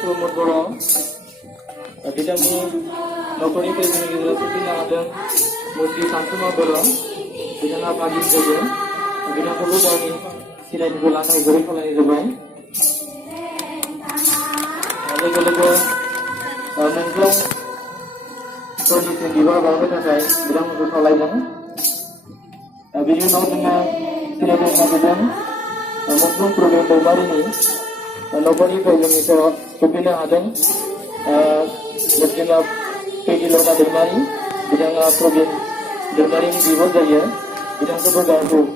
Promote Boro, tidak nokoni presiden kita seperti ada Murti Santuma Boro, tidak apa lagi saja, tidak perlu kami tidak diulang lagi beri kalau ini terbaik. Lalu mengklong kondisi di bawah bawah terkait bidang untuk hal lain. Video nol dengan tidak ada masalah. Mengklong program baru ini. Nobody problem itu kepilih ada, mungkin pergi lokal dermari, bidang problem dermari ini dibuat saja, bidang itu bergantung,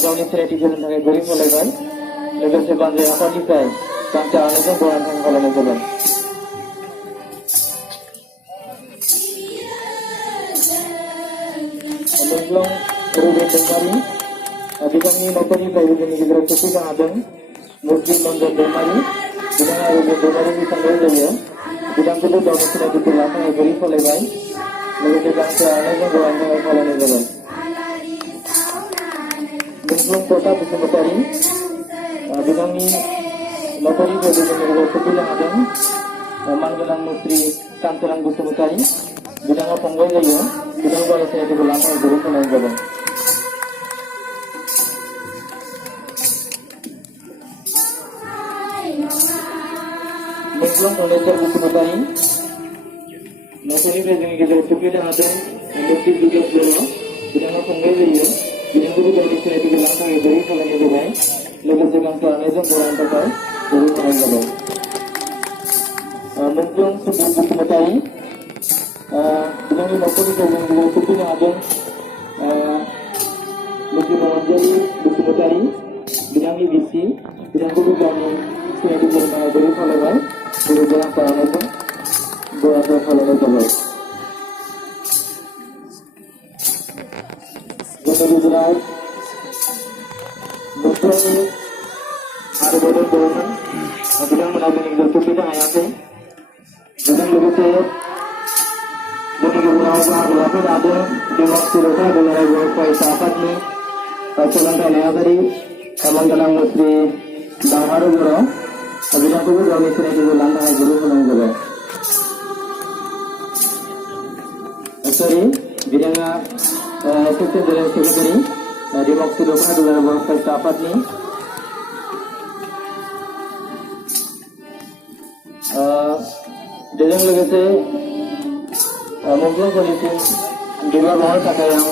jauhnya strategi tentang beri mulaikan, lepas sebanyak apa dikai, sampai anak itu bukan kalau macam. Mengklong program dermari, bidang ini nobody problem ini kita kepilih ada. Mungkin menjadi dermari, bidang ada dermari di tengah saja. Bidang itu jauh sudah dipilih beri mulaikan, lepas sampai anak itu bukan kalau macam. Mengklong kota Busumutari, bidang ini nobody problem kepilih ada. Manggalang Menteri Kantoran Busumutari, bidang apa penggal saja, bidang kalau saya dipilih beri mulaikan. Mengklong Manager Busumutari, nokoni presiden kita kepilih ada, Murti juga Boro, bidang apa penggal saja, bidang itu kalau saya dipilih beri mulaikan, lepas sampai anak itu bukan kalau beri mulaikan. Mengklong Busumutari, bidang ini nokoni presiden kita kepilih ada, Murti menjadi Busumutari, bidang ini visi, bidang itu kami saya dipilih beri mulaikan. Berubah kalau itu, buat kalau itu baik. Jadi berat, betul ada bodoh bodohan. Bidang menabung yang betul kita ayatnya. Bidang lebih saya, jadi beberapa berapa ada di waktu mereka dengan beberapa isapat ni, kacalan kalian tadi, Manggalang Menteri Dahar Boro. Bidang itu kami sudah diulang dengan guru menanggapi. sorry, bidangnya Assistant General Secretary di Maksud Dukana Dulara Bodo Festa Afatni. Dengan logosi Mungkin Polisi di bawah kakak yang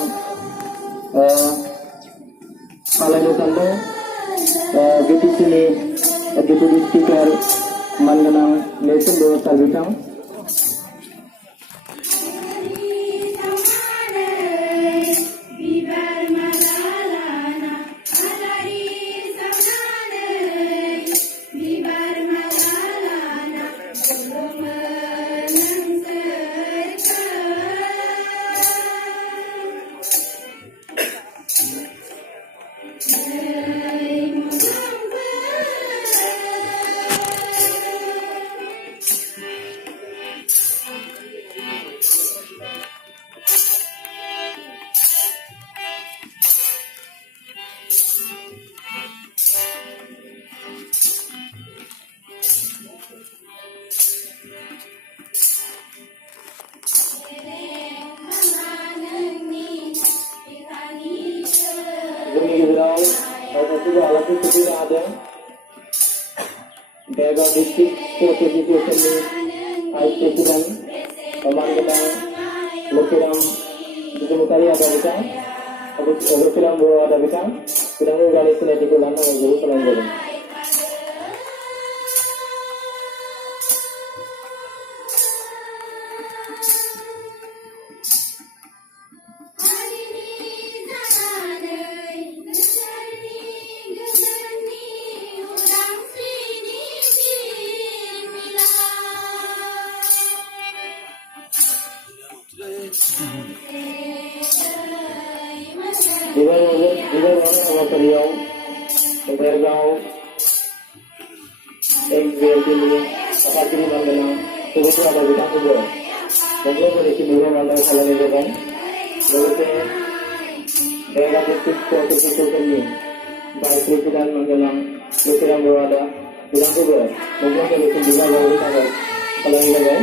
Palanya Sando BTC ni Deputy Speaker Manganang Nelson Dora Salvitang. Begal District Court Education Vice President Manganang Lokiram Jumutari ada bintang, Lokiram Bro ada bintang, sedang mengalami sineti bulan yang jauh selain itu. Dibar orang Riau, Bergau, Exveltini, Apatini Manganang, Tubuh ada bintang tubuh. Mungkin Polisi dua Manganang salah kan. Logosi Begal District Court Education Vice President Manganang Lokiram Bro ada bintang tubuh. Mungkin Polisi dua Manganang salah kan.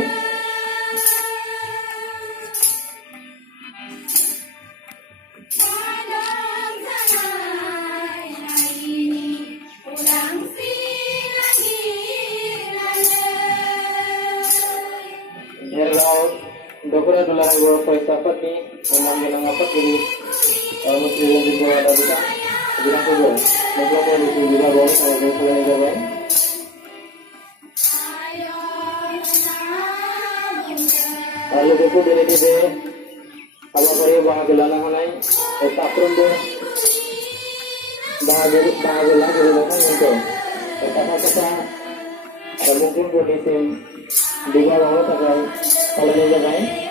Dokura Dulara Bodo Festa Afatni Manganang Apat jadi Menteri juga ada bidang tubuh. Mungkin Polisi juga boleh kalau selain itu. Lalu buku dari dia apa kali bahagia lana hanai tak perlu bahagia lagi dari mana itu kata-kata mungkin Polisi juga boleh pakai kalau dia pakai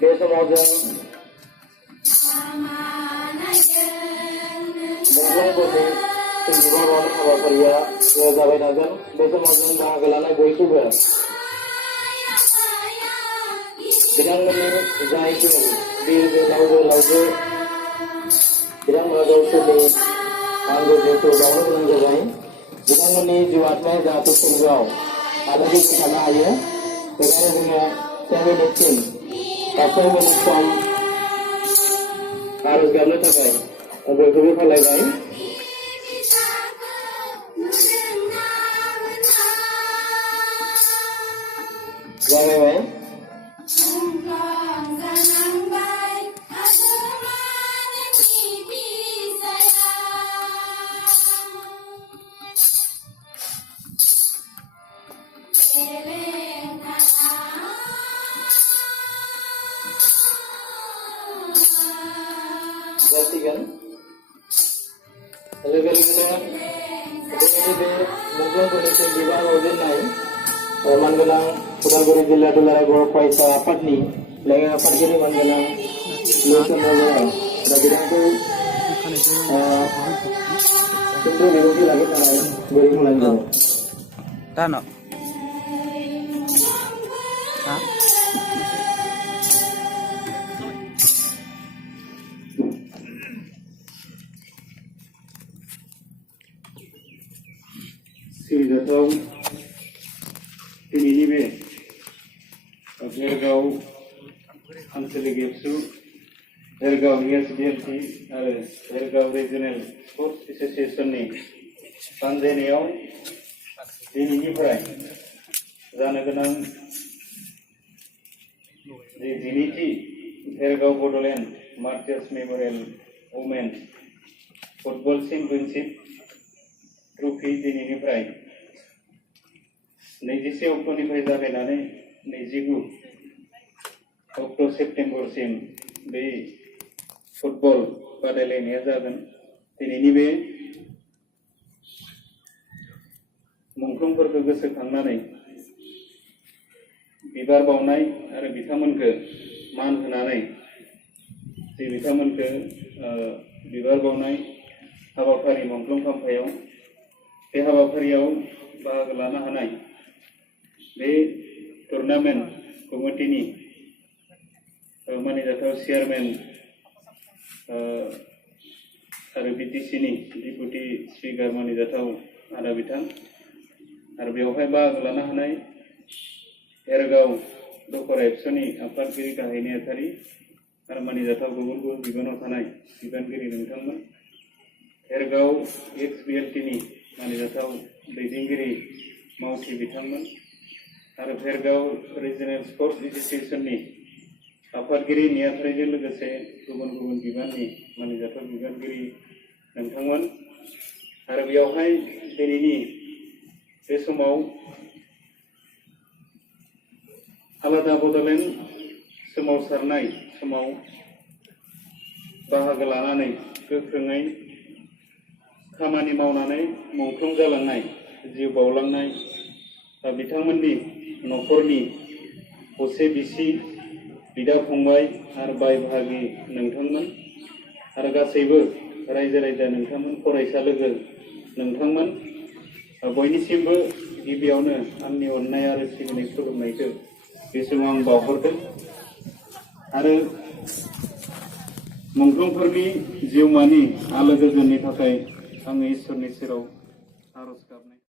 Besok Mungkin Polisi juga orang apa kerja Jawa Nagan besok maupun bahagian gue juga. Dengan menjadi di lagu tidak melakukan sedih anggota itu bangun dengan jalan. Dengan menjuatnya jatuh surgau. Ada di sana aja. Dengan 7 minutes. After minutes from आरज गाबनो थाखाय बयखौबो खावलायबाय। जागायबाय। जासिगोन लोगो-लोगोनो जोंनि बे मुंख्लं फोरनिसिम बिबान हरजेननाय मानगोनां उदालगुरि जिल्ला दुलाराय बर' फरायसा आफादनि लेङाइ आफादगिरि मानगोनां लुसुन बर' दा बिथांखौ सुंद' बिबुंथि लाखिनो थाखाय गुरै खावलायनाय जाबाय। Tano. Ha? सिबिजाथाव दिनैनि बे भेरगाव आनसलिक एबसु भेरगाव ESBMC आरो भेरगाव रिजनेल स्पर्ट्स एसोसिएशननि बानजायनायाव दिनैनिफ्राय जानो गोनां जिनैथि Bhergaon Bodoland martyrs memorial women's football championship trophy दिनैनिफ्राय 21 अक्ट'निफ्राय जागायनानै 29 अक्ट' सेप्तेम्बरसिम बे फुटबल बादायलायनाया जागोन। दिनैनि बे मुंख्लंफोरखौ गोसोखांनानै बिबार बावनाय आरो बिथांमोनखौ मान होनानै जे बिथांमोनखौ बिबार बावनाय हाबाफारि मुंख्लं खाम्फायाव बे हाबाफारियाव बाहागो लानो हानाय बे टुर्नामेन्ट कमिटिनि मानिजाथाव चेयारमेन आरो BTCनि डिपुटि स्पिकार मानिजाथाव आदा बिथां आरो बेवहाय बाहागो लानो हानाय भेरगाव दखरा एबसुनि आफादगिरि गाहाय नेहाथारि आरो मानिजाथाव गुबुन गुबुन बिबानाव थानाय बिबानगिरि नोंथांमोन, भेरगाव XBLTनि मानिजाथाव दैदेनगिरि मावथि बिथांमोन आरो भेरगाव रिजनेल स्पर्ट्स एसोसिएशननि आफादगिरि नेहाथारिजों लोगोसे गुबुन गुबुन बिबाननि मानिजाथाव बिबानगिरि नोंथांमोन आरो बेयावहाय दिनैनि बे समाव आलादा बड'लेण्ड सोमावसारनाय समाव बाहागो लानानै गोख्रोङै खामानि मावनानै मुंख्लं जालांनाय जिउ बावलांनाय बिथांमोननि न'खरनि असे बिसि बिदा फंबाय आरो बाय बाहागि नोंथांमोन आरो गासैबो रायजो राजा नोंथांमोन फरायसा लोगो नोंथांमोन बयनिसिमबो गिबियावनो आंनि अननाय आरो सिबिनाय खुलुमनायखौ बे समाव आं बावहरदों आरो मुंख्लंफोरनि जिउमानि आलो गोजोननि थाखाय आङो इसोरनि सेराव आरज गाबनाय